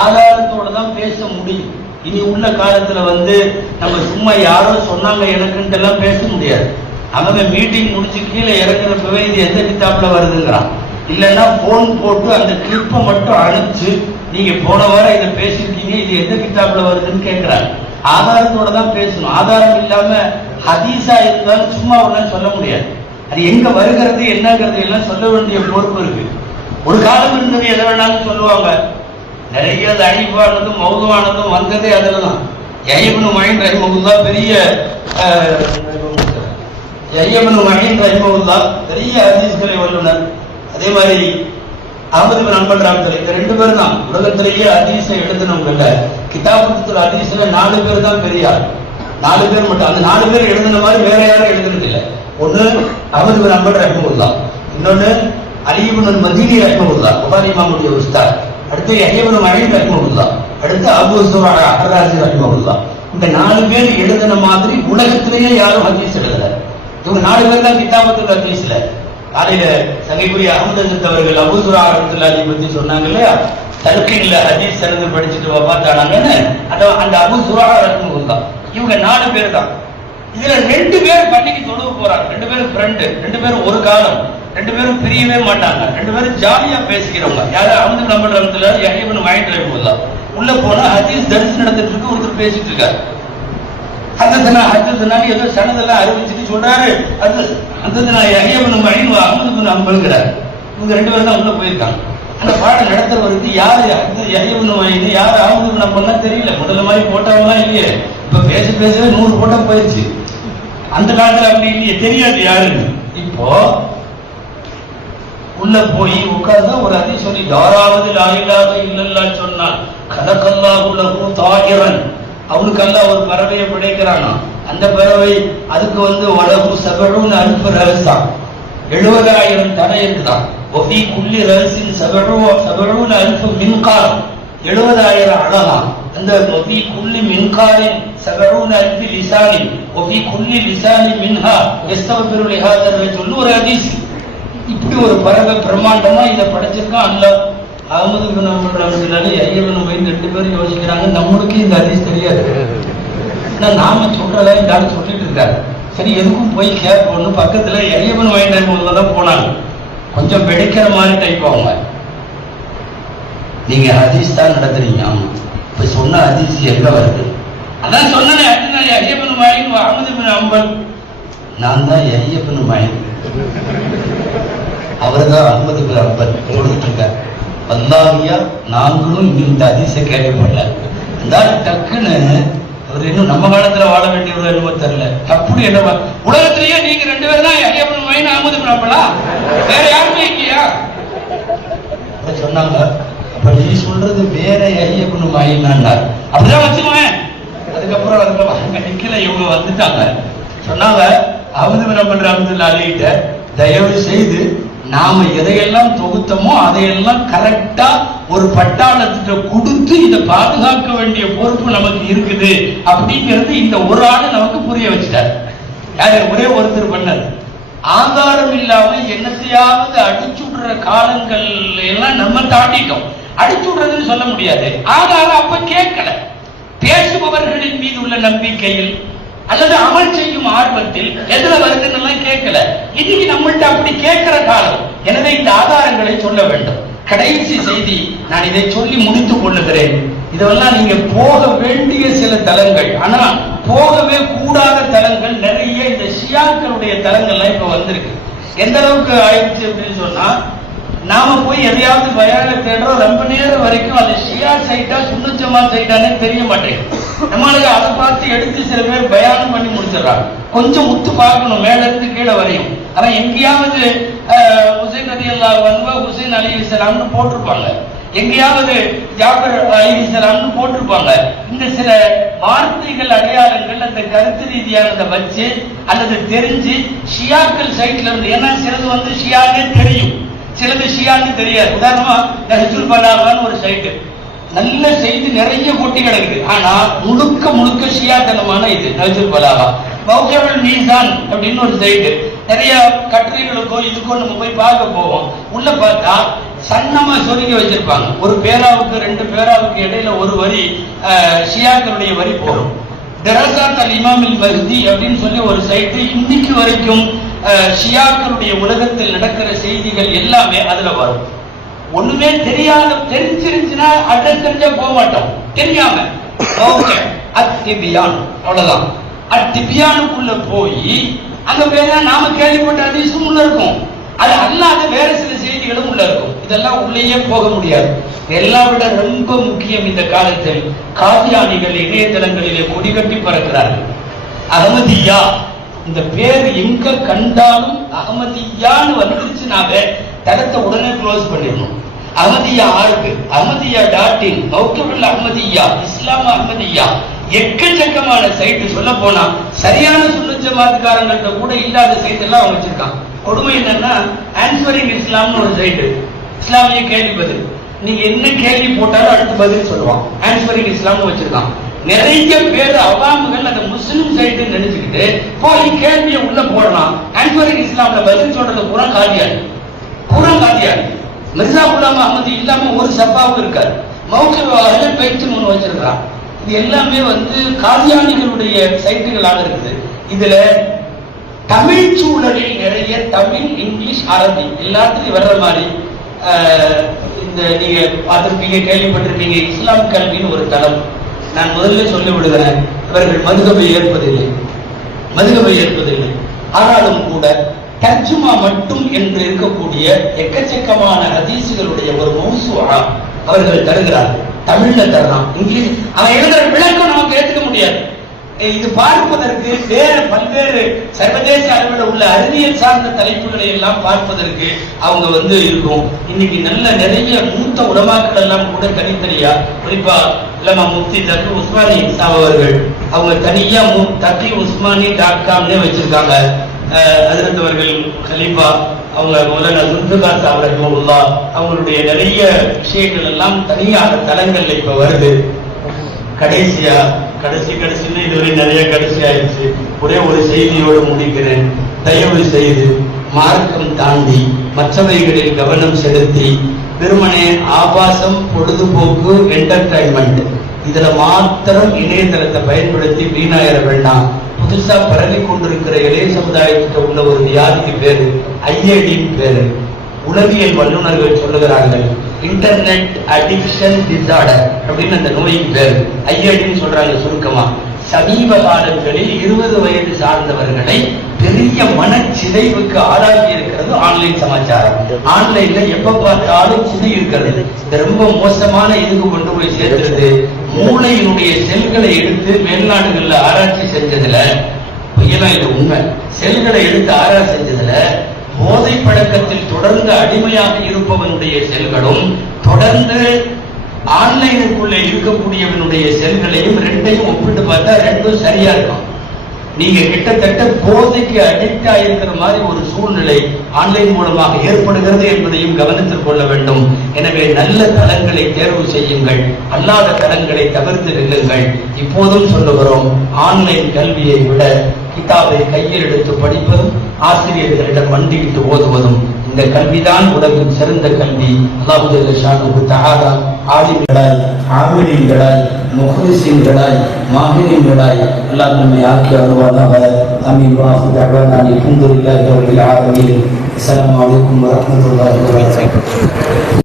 ஆதாரத்தோட தான் பேச முடியும். இனி உள்ள காலத்துல நம்ம சும்மா யாரோ சொன்னாங்க எனக்குன்ட்டு எல்லாம் பேச முடியாது. அவங்க மீட்டிங் முடிச்சு கீழே இறங்குறப்பவே இது எந்த கிதாப்ல வருதுங்கிறான். இல்லைன்னா போன் போட்டு அந்த கிளிப்பை மட்டும் அனுப்பிச்சு நீங்க போன வாரம் இதை பேசிருக்கீங்க, இது எந்த கிதாப்ல வருதுன்னு கேட்கிறாங்க. ஆதாரத்தோட தான் பேசணும். ஆதாரம் இல்லாம ஹதீஸா இருந்தாலும் சும்மா ஒன்னும் சொல்ல முடியாது. அது எங்க வருகிறது என்னங்கிறது எல்லாம் சொல்ல வேண்டிய பொறுப்பு இருக்கு. ஒரு காலம் இருந்தது எதை வேணாலும் சொல்லுவாங்க. நிறைய அழிவானதும் மௌதுவானதும் வந்ததே அதுலதான். இப்னு மஹீன் ரஹிமஹுல்லாஹ் பெரிய பெரிய ஹதீஸ்களை வல்லுனர். அதே மாதிரி அஹ்மது பின் ஹம்பல் ரஹ்மத்துல்லாஹி, இந்த 2 பேர் தான் உலகத்திலேயே ஹதீஸை எழுதினவங்க. கிதாபுல் ஹதீஸ்ல 4 பேர் தான் பெரியார், 4 பேர் மட்டும். அந்த 4 பேர் எழுதின மாதிரி வேற யாரும் எழுதுறது இல்லை. ஒன்னு அஹ்மது பின் ஹம்பல் ரஹ்மத்துல்லாஹ், இன்னொன்னு அலி இப்னு மதீனி ரஹ்மத்துல்லாஹ் புகாரி இமாமுடைய உஸ்தாத், அடுத்து யஹ்யா இப்னு மஹீன் ரஹ்மத்துல்லாஹ், அடுத்து அபூ ஸுரா அர்-ராஸி ரஹ்மத்துல்லாஹ். இந்த 4 பேர் எழுதின மாதிரி உலகத்திலேயே யாரும் ஹதீஸ் எழுதல. இவங்க 4 பேர் தான் கிதாபுல் ஹதீஸ்ல. காலையில சகைக்குரிய அஹமது அவர்கள் அபூ ஸுரா ரஹ்மத்துல்லாஹி பத்தி சொன்னாங்க இல்லையா, தல்கீன்ல ஹதீஸ் சிறந்து படிச்சுட்டு வஃபாத்தானாங்கன்னு. அந்த அபூ ஸுரா ரஹ்மத்துல்லாஹ் இவங்க 4 பேர் தான். இதுல 2 பேர் பள்ளிக்கு தொழுக போறாங்க. 2 பேரும் ஃப்ரெண்டு, 2 பேரும் ஒரு காலம், 2 பேரும் பிரியவே மாட்டாங்க, 2 பேரும் ஜாலியா பேசிக்கிறவங்க. யாரு? அஹ்மது பின் ஹம்பல் ரஹ்மத்துல்லாஹி, யஹ்யா இப்னு மஹீன் ரஹ்மத்துல்லாஹ். உள்ள போனா ஹதீஸ் தரிசு நடந்துட்டு இருக்கு, ஒருத்தர் பேசிட்டு இருக்காரு. ஹதீஸ்னா ஏதோ சனதெல்லாம் அறிவிச்சுட்டு சொல்றாரு. ஹதீஸ்னா யஹ்யா இப்னு மஹீன் அஹ்மது பின் ஹம்பல்ங்கறாரு. இவங்க 2 பேரும் தான் உள்ள போயிருக்காங்க. அந்த பாடம் நடத்துறவருக்கு யாரு ஐயவனு யாரு அவங்க நம்ம பண்ணா தெரியல. முதல்ல மாதிரி போட்டோம்லாம் இல்லையே. இப்ப பேசவே 100 போட்டோ போயிடுச்சு. அந்த காலத்துல அப்படி இல்லையே, தெரியாது யாருன்னு. இப்போ உள்ள போய் உட்கார்ந்து ஒரு அதி சொல்லி யாராவது லாயிலாக இல்லல்லா சொன்னால் கலக்கல்லாஹு தாயிரன், அவனுக்கு எல்லாம் ஒரு பறவையை படைக்கிறானா. அந்த பறவை அதுக்கு உலகு 70,000 70,000 தடை இருக்குதான். ஒஃபி குல்லி ரஹசின் 70,000 மின்காரம், 70,000 அழகா. அந்த ஒஃபி குல்லி மின்காரின் 70,000 லிசானின் ஒஃபி குல்லி லிசானி மின்ஹா யஸ்தக்பிரு லிஹாதர் ரஜுல் ஒரு ஹதீஸ். இப்படி ஒரு பறவை பிரம்மாண்டமா இதை படைச்சிருக்கான் அல்லாஹ். அஹமது பின் அம்பல் ரஹ்மத்துல்லாஹி ஐயப்பன் மைண்ட் 2 பேரும் யோசிக்கிறாங்க, நம்மளுக்கு இந்த ஹதீஸ் தெரியாது. நாம சொல்றதா இந்த ஆள் சொல்லிட்டு இருக்காரு, சரி எதுக்கும் போய் கேட்போம்னு பக்கத்துல ஐயப்பன் மைண்ட் தான் போனாங்க. கொஞ்சம் வெடிக்கிற மாதிரி டைப் அவங்க. நீங்க ஹதீஸ் தான் நடத்துறீங்க. ஆமா, இப்ப சொன்ன ஹதீஸ் எங்க வருது? அதான் சொன்னேன், ஐயப்பன் மைண்ட் அஹமது பின் அம்பல். நான் தான் ஐயப்பன் மைண்ட், அவர்தான் அஹமது பின் அம்பல் கொடுத்துட்டு இருக்கார். அல்லாஹ்யா நாங்களும் இந்த ஹதீஸை கேள்விப்படல. அந்த டக்குன்னு அவர் இன்னும் நம்ம காலத்துல வாழ வேண்டியவர் என்னமோ தெரியல. அப்படி என்ன உலகத்திலேயே நீங்க 2 பேரும் தான் ஐயப்பன் மைண்ட் அஹமது பின் அம்பலா, வேற யாருமே இல்லையா சொன்னாங்க. அப்ப நீ சொல்றது வேற ஐயப்பன் மைண்ட் அப்படிதான் வச்சுக்குவேன். அதுக்கப்புறம் நிக்கல, இவங்க வந்துட்டாங்க. சொன்னாங்க அஹமது பின் அம்பல் ரஹ்மத்துல்லாஹி அலைஹி, தயவு செய்து நாம எதையெல்லாம் தொகுத்தமோ அதையெல்லாம் கரெக்டா ஒரு பட்டாளத்திட்ட கொடுத்து இதை பாதுகாக்க வேண்டிய பொறுப்பு நமக்கு இருக்குது அப்படிங்கிறது இந்த ஒரு ஆளு நமக்கு புரிய வச்சுட்டார். யாரு? ஒரே ஒருத்தர் பண்ணாரு. ஆதாரம் இல்லாம என்னத்தையாவது அடிச்சுடுற காலங்கள் எல்லாம் நம்ம தாண்டிட்டோம். அடிச்சுடுறதுன்னு சொல்ல முடியாது, ஆதாரம் அப்ப கேட்கல. பேசுபவர்களின் மீது உள்ள நம்பிக்கையில் அல்லது அமல் செய்யும் ஆர்வத்தில் எதுல வருதுன்னு கேட்கல. இன்னைக்கு நம்மள்ட்ட அப்படி கேட்கிற காலம். எனவே இந்த ஆதாரங்களை சொல்ல வேண்டும். கடைசி செய்தி, நான் இதை சொல்லி முடித்துக் கொள்ளுகிறேன். இதெல்லாம் நீங்க போக வேண்டிய சில தலங்கள், ஆனா போகவே கூடாத தலங்கள் நிறைய. இந்த ஷியாக்களுடைய தலங்கள்லாம் இப்ப வந்திருக்கு. எந்த அளவுக்கு ஆயிடுச்சு அப்படின்னு சொன்னா, நாம போய் எதையாவது பயான தேடுறோம், ரொம்ப நேரம் வரைக்கும் அது ஷியா சைட்டா சுன்னத் ஜமாத் சைட்டானே தெரிய மாட்டேங்குது. நம்மளுக்கு அதை பார்த்து எடுத்து சில பேர் பயானம் பண்ணி முடிச்சிடறாங்க. கொஞ்சம் உத்து பார்க்கணும், மேல இருந்து கீழே வரையும். ஆனா எங்கேயாவது ஹுசைன் ரலியல்லாஹு அன்ஹு ஹுசைன் அலைஹிஸ்ஸலாம்னு போட்டிருப்பாங்க, எங்கேயாவது ஜாஃபர் அலைஹிஸ்ஸலாம்னு போட்டிருப்பாங்க. இந்த சில வார்த்தைகள் அடையாளங்கள் அந்த கருத்து ரீதியானதை வச்சு அல்லது தெரிஞ்சு ஷியாக்கள் சைட்ல இருந்து, ஏன்னா சிலது ஷியானே தெரியும், சிலது ஷியான்னு தெரியாது. உதாரணமா நஹ்ஜுல் பலாகான்னு ஒரு சைட்டு, நல்ல செய்தி நிறைய கொட்டி கிடக்குது, ஆனா முழுக்க முழுக்க ஷியாத்தனமான இது நஹ்ஜுல் பலாகா. மௌகீஉல் மீசான் அப்படின்னு ஒரு சைட்டு, நிறைய கட்டுரைகளுக்கோ இதுக்கோ நம்ம போய் பார்க்க போவோம். உள்ள பார்த்தா சன்னமா சொருகி வச்சிருப்பாங்க. ஒரு பேராவுக்கு 2 பேராவுக்கு இடையில ஒரு வரி ஷியாக்களுடைய வரி போடும். தரசாத் அல் இமாம் அல் மஹ்தி அப்படின்னு சொல்லி ஒரு சைட்டு, இன்னைக்கு வரைக்கும் ஷியாக்களுடைய உலகத்தில் நடக்கிற செய்திகள் எல்லாமே அதுல வரும். ஒண்ணுமே தெரியாத, தெரிஞ்சிருந்துச்சுன்னா அட்ரஸ் தெரிஞ்சா போக மாட்டோம், தெரியாம அத்திபியான் அவ்வளவுதான். அத்திபியானுக்குள்ள போய் அங்க வேற நாம கேள்விப்பட்ட ஹதீஸும் உள்ள இருக்கும், அது அல்லாத வேற சில செய்திகளும் உள்ள இருக்கும். இதெல்லாம் உள்ளேயே போக முடியாது. எல்லாம் விட ரொம்ப முக்கியம், இந்த காலத்தில் காதியானிகள் இணையதளங்களிலே கொடிகட்டி பறக்கிறார்கள். அஹமதியா, இந்த பேர் எங்க கண்டாலும் அஹமதியான்னு வந்துருச்சுனாவே தடத்தை உடனே க்ளோஸ் பண்ணிடணும். அஹமதியா ஆருக்கு, அஹமதியா .in, மௌகீஉல் அஹமதியா, இஸ்லாம் அஹமதியா, எக்கச்சக்கமான சைட்டு. சொல்ல போனா சரியான சுன்னத் ஜமாத்காரங்கள்ட்ட கூட இல்லாத சைட் எல்லாம் அவங்க வச்சிருக்காங்க. கொடுமை என்னன்னா, ஆன்சரிங் இஸ்லாம்னு ஒரு சைட்டு, இஸ்லாமிய கேள்வி பதில். நீங்க என்ன கேள்வி போட்டாலும் அடுத்து பதில் சொல்லுவான். ஆன்சரிங் இஸ்லாம்னு வச்சிருக்கான். நிறைய பேர் அவாமுகள் அந்த முஸ்லிம் சைட்டு நினைச்சுக்கிட்டு போய் கேள்வியை உள்ள போடலாம். ஆன்சரிங் இஸ்லாம்ல பதில் சொல்றது பூரா காதியானி, பூரா காதியானி. மிர்சா குலாம் அஹமது இல்லாம ஒரு சப்பாவும் இருக்காரு. மௌகீஉல் பேச்சு ஒன்று வச்சிருக்கான். இது எல்லாமே காதியானிகளுடைய சைட்டுகளாக இருக்குது. இதுல தமிழ் சூழலில் நிறைய தமிழ், இங்கிலீஷ், அரபி எல்லாத்துலயும் வர்ற மாதிரி இந்த நீங்க பார்த்திருப்பீங்க, கேள்விப்பட்டிருப்பீங்க. இஸ்லாம் கல்வின்னு ஒரு தளம். நான் முதல்ல சொல்லி விடுகிறேன், இவர்கள் மதுகபை ஏற்பதில்லை, மதுகபை ஏற்பதில்லை. ஆனாலும் கூட தர்ஜுமா மட்டும் என்று இருக்கக்கூடிய எக்கச்சக்கமான ஹதீசுகளுடைய ஒரு மௌசூஆ அவர்கள் தருகிறார்கள். தமிழ்ல தரலாம், இங்கிலீஷ், அவன் எழுதுற விளக்கம் நமக்கு ஏற்றுக்க முடியாது. இது பார்ப்பதற்கு வேறு பல்வேறு சர்வதேச அளவில் உள்ள அறிவியல் சார்ந்த தலைப்புகளை எல்லாம் பார்ப்பதற்கு அவங்க இருக்கும். இன்னைக்கு நல்ல நிறைய மூத்த உலமாக்கள் எல்லாம் கூட தனித்தனியா, குறிப்பா இல்லாம முஃப்தி தக்கி உஸ்மானி அவர்கள் அவங்க தனியா தக்கி உஸ்மானி.com வச்சிருக்காங்க. அதிர்ந்தவர்கள் கலீஃபா அவங்க மௌலானா ஜுல்ஃபிகார் சாஹிப் ரஹ்மத்துல்லாஹ் அவங்களுடைய நிறைய விஷயங்கள் எல்லாம் தனியாக தளங்கள்ல இப்ப வருது. கடைசின்னு இதுவரை நிறைய கடைசி ஆயிடுச்சு. ஒரே ஒரு செய்தியோடு முடிக்கிறேன். தயவு செய்து மார்க்கம் தாண்டி மற்றவைகளில் கவனம் செலுத்தி வெறுமனே ஆபாசம், பொழுதுபோக்கு, என்டர்டைன்மெண்ட் இதுல மாத்திரம் இணையதளத்தை பயன்படுத்தி வீணாயிர வேண்டாம். புதுசா பரவி கொண்டிருக்கிற இளைய சமுதாயத்துக்கு உள்ள ஒரு வியாதிக்கு பேரு ஐஏடின்னு பேரு. உளவியல் வல்லுநர்கள் சொல்லுகிறார்கள் இன்டர்நெட் அடிக்ஷன் டிசார்டர் அப்படின்னு அந்த நோய்க்கு பேரு. ஐஏடின்னு சொல்றாங்க சுருக்கமா. சமீப காலங்களில் 20 வயது சார்ந்தவர்களை பெரிய மனச்சிதைவுக்கு ஆளாகி இருக்கிறது ஆன்லைன் சமாச்சாரம். ஆன்லைன்ல எப்ப பார்த்தாலும் சிதை இருக்கிறது. இது ரொம்ப மோசமான இதுக்கு கொண்டு போய் சேர்க்கிறது. மூளையினுடைய செல்களை எடுத்து மேல்நாடுகள்ல ஆராய்ச்சி செஞ்சதுல, இது உண்மை, செல்களை எடுத்து ஆராய்ச்சி செஞ்சதுல போதை பழக்கத்தில் தொடர்ந்து அடிமையாக இருப்பவனுடைய செல்களும் தொடர்ந்து ஆன்லைனுக்குள்ளே இருக்கக்கூடியவனுடைய செல்களையும் ரெண்டையும் ஒப்பிட்டு பார்த்தா ரெண்டும் சரியா இருக்கும். நீங்க கிட்டத்தட்ட போதைக்கு அடிக்ட் ஆயிருக்கிற மாதிரி ஒரு சூழ்நிலை ஆன்லைன் மூலமாக ஏற்படுகிறது என்பதையும் கவனத்தில் கொள்ள வேண்டும். எனவே நல்ல தளங்களை தேர்வு செய்யுங்கள், அல்லாத தளங்களை தவிர்த்து நில்லுங்கள். இப்போதும் சொல்லுகிறோம், ஆன்லைன் கல்வியை விட கிதாபை கையில் எடுத்து படிப்பதும் ஆசிரியர்களிடம் மண்டியிட்டு ஓதுவதும் இந்த கல்விதான் உலகின் சிறந்த கல்வி. அல்லாஹ் ஜல்ல ஷானுஹு தஆலா ஆலிம்களாய், ஆமிலீன்களாய், முஹ்லிஸீன்களாய், மாஹிரீன்களாய் அல்லாஹ் நம்மை ஆக்கி அருள்வானாக. ஆமீன். வாஹிரு தஅவானா அல்ஹம்துலில்லாஹி ரப்பில் ஆலமீன். அஸ்ஸலாமு அலைக்கும் வரஹ்மத்துல்லாஹி வபரகாத்துஹு.